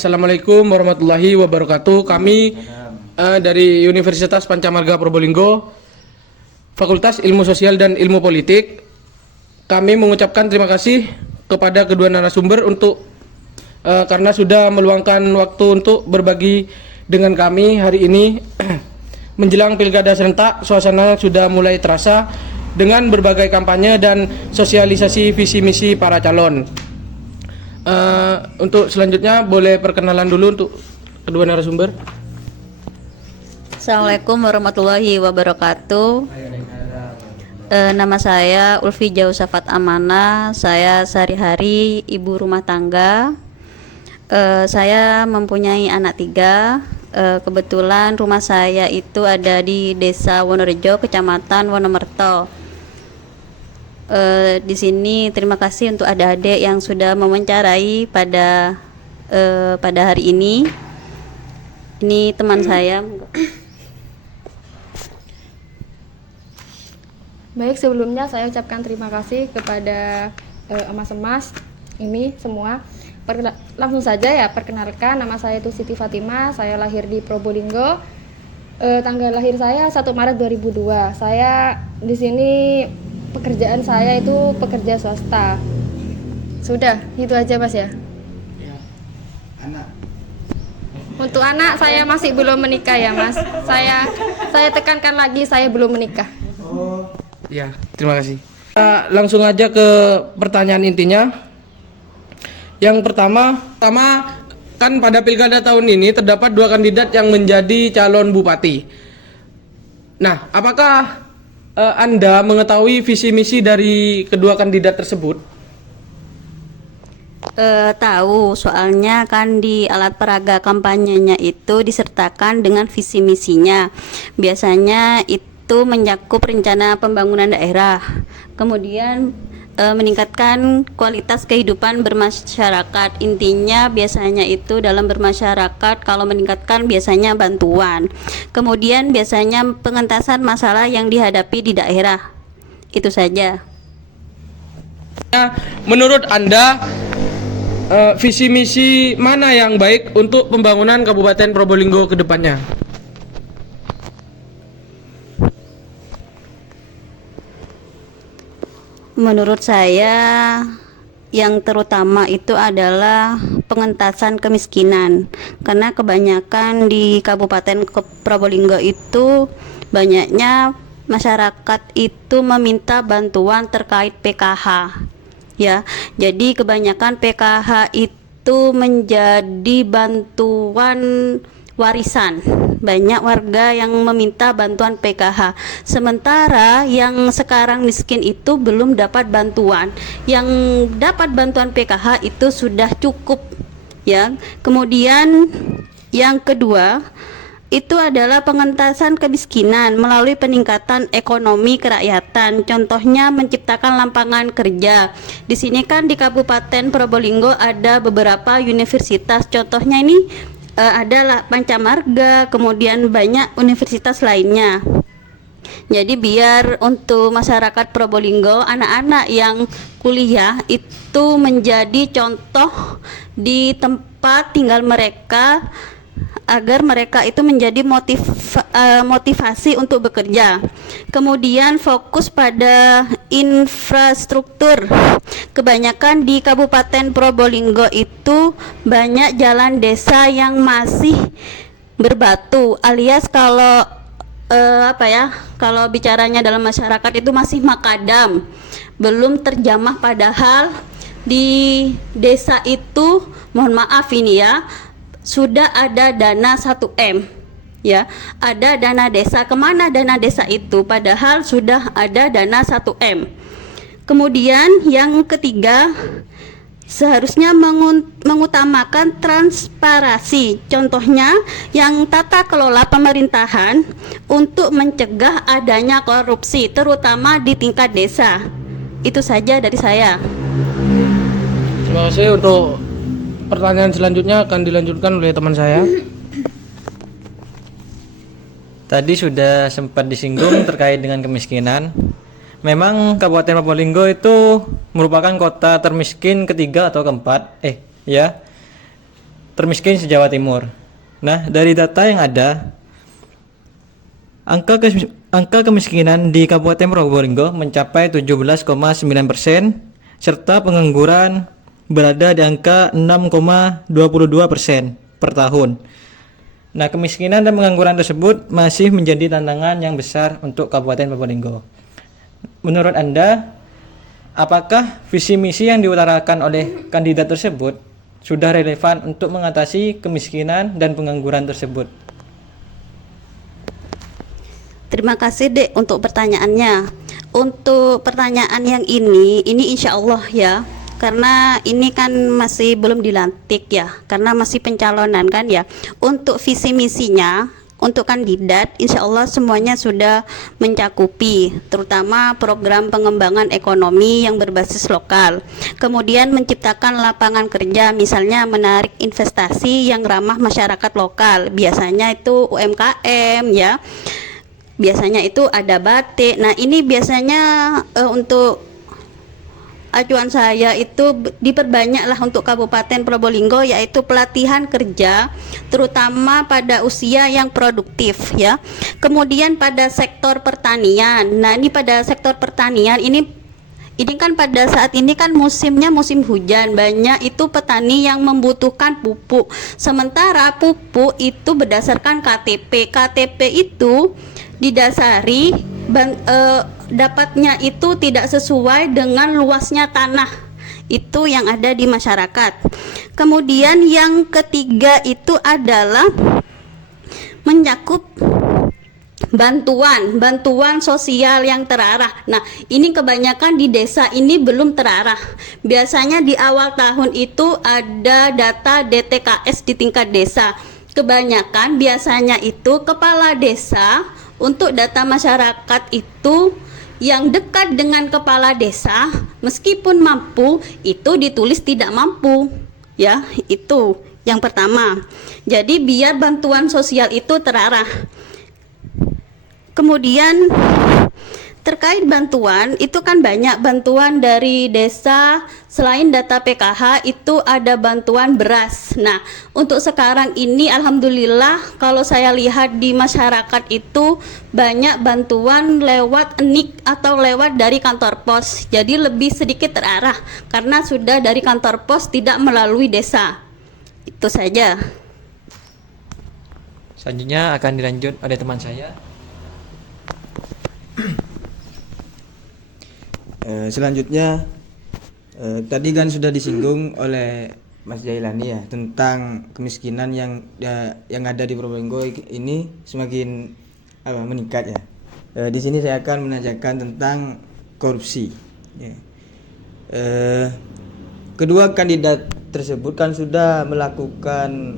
Assalamualaikum warahmatullahi wabarakatuh. Kami dari Universitas Pancamarga Probolinggo, Fakultas Ilmu Sosial dan Ilmu Politik. Kami mengucapkan terima kasih kepada kedua narasumber karena sudah meluangkan waktu untuk berbagi dengan kami hari ini. Menjelang Pilkada serentak, suasana sudah mulai terasa dengan berbagai kampanye dan sosialisasi visi misi para calon. Untuk selanjutnya boleh perkenalan dulu untuk kedua narasumber. Assalamualaikum warahmatullahi wabarakatuh. Nama saya Ulfi Jausafat Amana. Saya sehari-hari ibu rumah tangga. Saya mempunyai anak 3. Kebetulan rumah saya itu ada di Desa Wonorejo, Kecamatan Wonomerto. Di sini terima kasih untuk adik-adik yang sudah mewawancarai pada hari ini. Ini teman saya. Baik, sebelumnya saya ucapkan terima kasih kepada emas-emas ini semua. Langsung saja ya, perkenalkan, nama saya itu Siti Fatima. Saya lahir di Probolinggo. Tanggal lahir saya 1 Maret 2002. Saya di sini pekerjaan saya itu pekerja swasta. Sudah, itu aja Mas ya. Ya. Anak. Untuk anak saya masih belum menikah ya Mas. Saya tekankan lagi, saya belum menikah. Oh. Ya, terima kasih. Langsung aja ke pertanyaan intinya. Yang pertama kan pada Pilkada tahun ini terdapat 2 kandidat yang menjadi calon bupati. Nah, apakah Anda mengetahui visi misi dari kedua kandidat tersebut? Tahu, soalnya kan di alat peraga kampanyenya itu disertakan dengan visi misinya. Biasanya itu mencakup rencana pembangunan daerah, kemudian meningkatkan kualitas kehidupan bermasyarakat. Intinya biasanya itu dalam bermasyarakat, kalau meningkatkan biasanya bantuan, kemudian biasanya pengentasan masalah yang dihadapi di daerah. Itu saja. Menurut Anda, visi misi mana yang baik untuk pembangunan Kabupaten Probolinggo ke depannya? Menurut saya yang terutama itu adalah pengentasan kemiskinan, karena kebanyakan di Kabupaten Probolinggo itu banyaknya masyarakat itu meminta bantuan terkait PKH ya. Jadi kebanyakan PKH itu menjadi bantuan warisan. Banyak warga yang meminta bantuan PKH, sementara yang sekarang miskin itu belum dapat bantuan. Yang dapat bantuan PKH itu sudah cukup ya. Kemudian yang kedua itu adalah pengentasan kemiskinan melalui peningkatan ekonomi kerakyatan. Contohnya menciptakan lapangan kerja. Di sini kan di Kabupaten Probolinggo ada beberapa universitas. Contohnya ini adalah Pancamarga, kemudian banyak universitas lainnya. Jadi biar untuk masyarakat Probolinggo, anak-anak yang kuliah itu menjadi contoh di tempat tinggal mereka, agar mereka itu menjadi motivasi untuk bekerja. Kemudian fokus pada infrastruktur. Kebanyakan di Kabupaten Probolinggo itu banyak jalan desa yang masih berbatu, alias kalau kalau bicaranya dalam masyarakat itu masih makadam, belum terjamah. Padahal di desa itu, mohon maaf ini ya, sudah ada dana 1M ya, ada dana desa. Kemana dana desa itu? Padahal sudah ada dana 1M. Kemudian yang ketiga, seharusnya mengutamakan transparansi. Contohnya yang tata kelola pemerintahan untuk mencegah adanya korupsi, terutama di tingkat desa. Itu saja dari saya. Terima kasih. Untuk pertanyaan selanjutnya akan dilanjutkan oleh teman saya. Tadi sudah sempat disinggung terkait dengan kemiskinan. Memang Kabupaten Probolinggo itu merupakan kota termiskin ketiga atau keempat, ya. termiskin se-Jawa Timur. Nah, dari data yang ada, angka kemiskinan di Kabupaten Probolinggo mencapai 17,9%, serta pengangguran berada di angka 6,22% per tahun. Nah, kemiskinan dan pengangguran tersebut masih menjadi tantangan yang besar untuk Kabupaten Probolinggo. Menurut Anda, apakah visi misi yang diutarakan oleh kandidat tersebut sudah relevan untuk mengatasi kemiskinan dan pengangguran tersebut? Terima kasih Dek untuk pertanyaannya. Untuk pertanyaan yang ini insya Allah ya, karena ini kan masih belum dilantik ya, karena masih pencalonan kan ya. Untuk visi misinya untuk kandidat insya Allah semuanya sudah mencakupi, terutama program pengembangan ekonomi yang berbasis lokal, kemudian menciptakan lapangan kerja, misalnya menarik investasi yang ramah masyarakat lokal, biasanya itu UMKM ya, biasanya itu ada batik. Nah ini biasanya untuk acuan saya itu diperbanyaklah untuk Kabupaten Probolinggo, yaitu pelatihan kerja terutama pada usia yang produktif ya. Kemudian pada sektor pertanian. Nah, ini pada sektor pertanian ini kan pada saat ini kan musimnya musim hujan, banyak itu petani yang membutuhkan pupuk. Sementara pupuk itu berdasarkan KTP. KTP itu didasari dapatnya itu tidak sesuai dengan luasnya tanah itu yang ada di masyarakat. Kemudian yang ketiga itu adalah mencakup bantuan sosial yang terarah. Nah, ini kebanyakan di desa ini belum terarah. Biasanya di awal tahun itu ada data DTKS di tingkat desa. Kebanyakan biasanya itu kepala desa untuk data masyarakat itu yang dekat dengan kepala desa, meskipun mampu itu ditulis tidak mampu ya, itu yang pertama. Jadi biar bantuan sosial itu terarah. Kemudian terkait bantuan itu kan banyak bantuan dari desa. Selain data PKH itu ada bantuan beras. Nah, untuk sekarang ini alhamdulillah kalau saya lihat di masyarakat itu banyak bantuan lewat NIK atau lewat dari kantor pos. Jadi lebih sedikit terarah karena sudah dari kantor pos, tidak melalui desa. Itu saja. Selanjutnya akan dilanjut oleh teman saya. Selanjutnya tadi kan sudah disinggung oleh Mas Jailani ya tentang kemiskinan yang ada di Probolinggo ini semakin meningkat ya. Di sini saya akan menanyakan tentang korupsi. Ya. Kedua kandidat tersebut kan sudah melakukan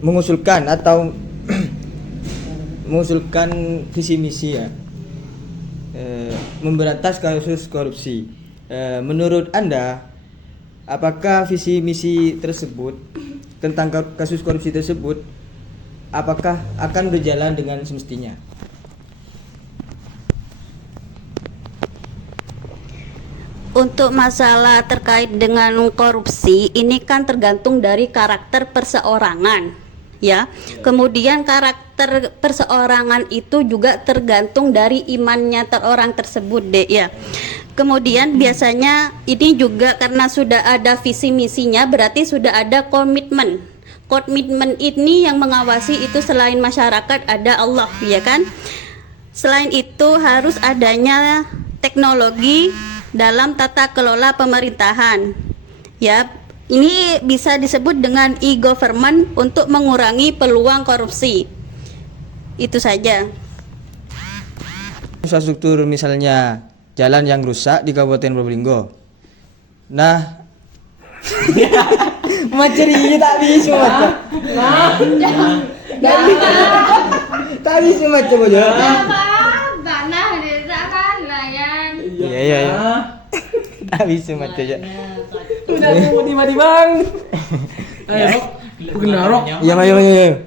mengusulkan atau mengusulkan visi misi ya. Memberantas kasus korupsi. Menurut Anda, apakah visi misi tersebut tentang kasus korupsi tersebut apakah akan berjalan dengan semestinya? Untuk masalah terkait dengan korupsi ini kan tergantung dari karakter perseorangan ya. Kemudian karakter perseorangan itu juga tergantung dari imannya orang tersebut deh ya. Kemudian biasanya ini juga karena sudah ada visi misinya, berarti sudah ada komitmen. Komitmen ini yang mengawasi itu selain masyarakat ada Allah ya kan. Selain itu harus adanya teknologi dalam tata kelola pemerintahan ya. Ini bisa disebut dengan e-government untuk mengurangi peluang korupsi. Itu saja. Infrastruktur misalnya jalan yang rusak di Kabupaten Probolinggo. Nah, macam ini tak bisa macam. Tak bisa macam aja. Tanah desa kan layan. Iya. Tak bisa macam aja. Udah mati bang. Ayo, bukan narok. Iya.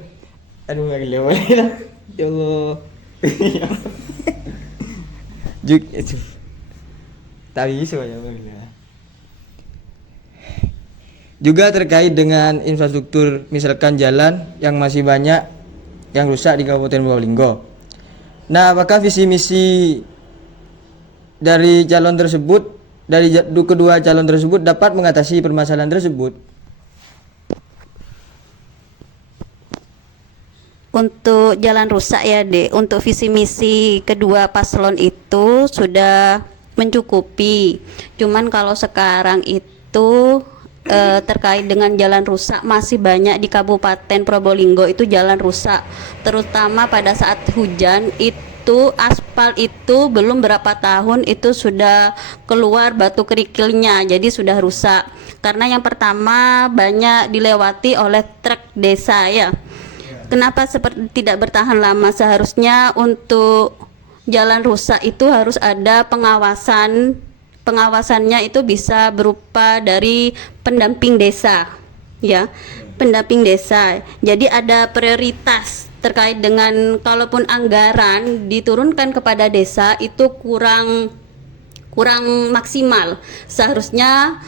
Aduh, enggak gila. Ya Allah. Juk itu. Tak bisa aja. Juga terkait dengan infrastruktur, misalkan jalan yang masih banyak yang rusak di Kabupaten Probolinggo. Nah, apakah visi misi dari calon tersebut, kedua calon tersebut dapat mengatasi permasalahan tersebut? Untuk jalan rusak ya Dek, untuk visi misi kedua paslon itu sudah mencukupi. Cuman kalau sekarang itu terkait dengan jalan rusak masih banyak di Kabupaten Probolinggo itu jalan rusak. Terutama pada saat hujan itu aspal itu belum berapa tahun itu sudah keluar batu kerikilnya, jadi sudah rusak. Karena yang pertama banyak dilewati oleh truk desa ya. Kenapa seperti tidak bertahan lama? Seharusnya untuk jalan rusak itu harus ada pengawasan. Pengawasannya itu bisa berupa dari pendamping desa, ya, pendamping desa. Jadi ada prioritas terkait dengan kalaupun anggaran diturunkan kepada desa itu kurang maksimal. Seharusnya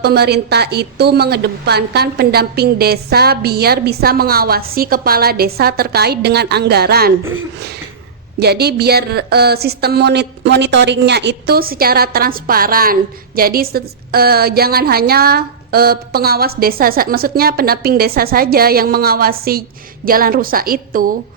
pemerintah itu mengedepankan pendamping desa biar bisa mengawasi kepala desa terkait dengan anggaran. Jadi biar sistem monitoringnya itu secara transparan. Jadi jangan hanya pengawas desa, maksudnya pendamping desa saja yang mengawasi jalan rusak itu.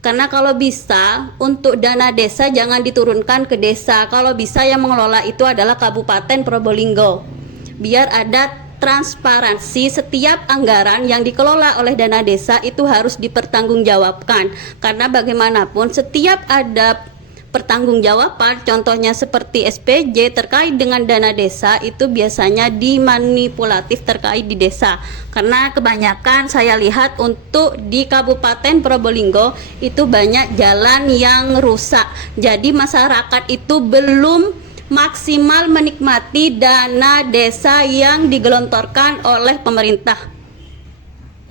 Karena kalau bisa untuk dana desa jangan diturunkan ke desa. Kalau bisa yang mengelola itu adalah Kabupaten Probolinggo. Biar ada transparansi, setiap anggaran yang dikelola oleh dana desa itu harus dipertanggungjawabkan. Karena bagaimanapun setiap ada pertanggungjawaban, contohnya seperti SPJ terkait dengan dana desa itu biasanya dimanipulatif terkait di desa. Karena kebanyakan saya lihat untuk di Kabupaten Probolinggo itu banyak jalan yang rusak. Jadi masyarakat itu belum maksimal menikmati dana desa yang digelontorkan oleh pemerintah.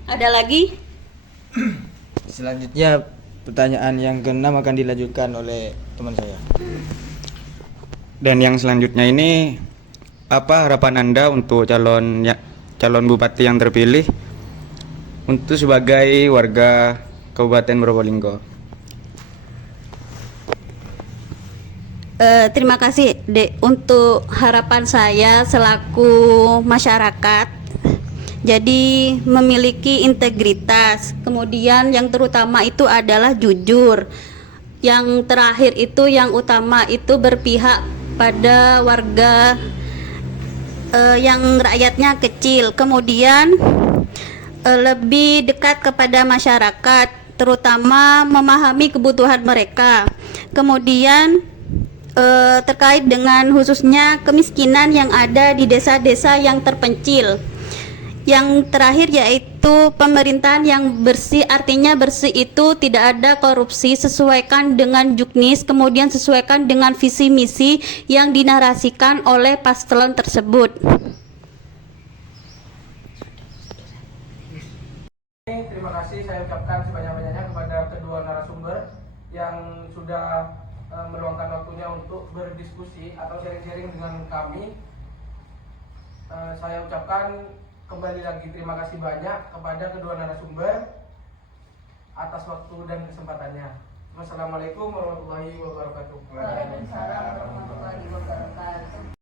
Ada lagi? Selanjutnya pertanyaan yang ke-6 akan dilanjutkan oleh teman saya. Dan yang selanjutnya ini, apa harapan Anda untuk calon bupati yang terpilih untuk sebagai warga Kabupaten Probolinggo? Terima kasih Dek. Untuk harapan saya selaku masyarakat, jadi memiliki integritas, kemudian yang terutama itu adalah jujur, yang terakhir itu yang utama itu berpihak pada warga yang rakyatnya kecil, kemudian lebih dekat kepada masyarakat, terutama memahami kebutuhan mereka, kemudian terkait dengan khususnya kemiskinan yang ada di desa-desa yang terpencil. Yang terakhir yaitu pemerintahan yang bersih, artinya bersih itu tidak ada korupsi, sesuaikan dengan juknis, kemudian sesuaikan dengan visi misi yang dinarasikan oleh paslon tersebut. Terima kasih saya ucapkan sebanyak-banyaknya kepada kedua narasumber yang sudah meluangkan waktunya untuk berdiskusi atau sharing-sharing dengan kami. Saya ucapkan kembali lagi terima kasih banyak kepada kedua narasumber atas waktu dan kesempatannya. Wassalamualaikum warahmatullahi wabarakatuh. Waalaikumsalam warahmatullahi wabarakatuh.